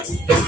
Thank.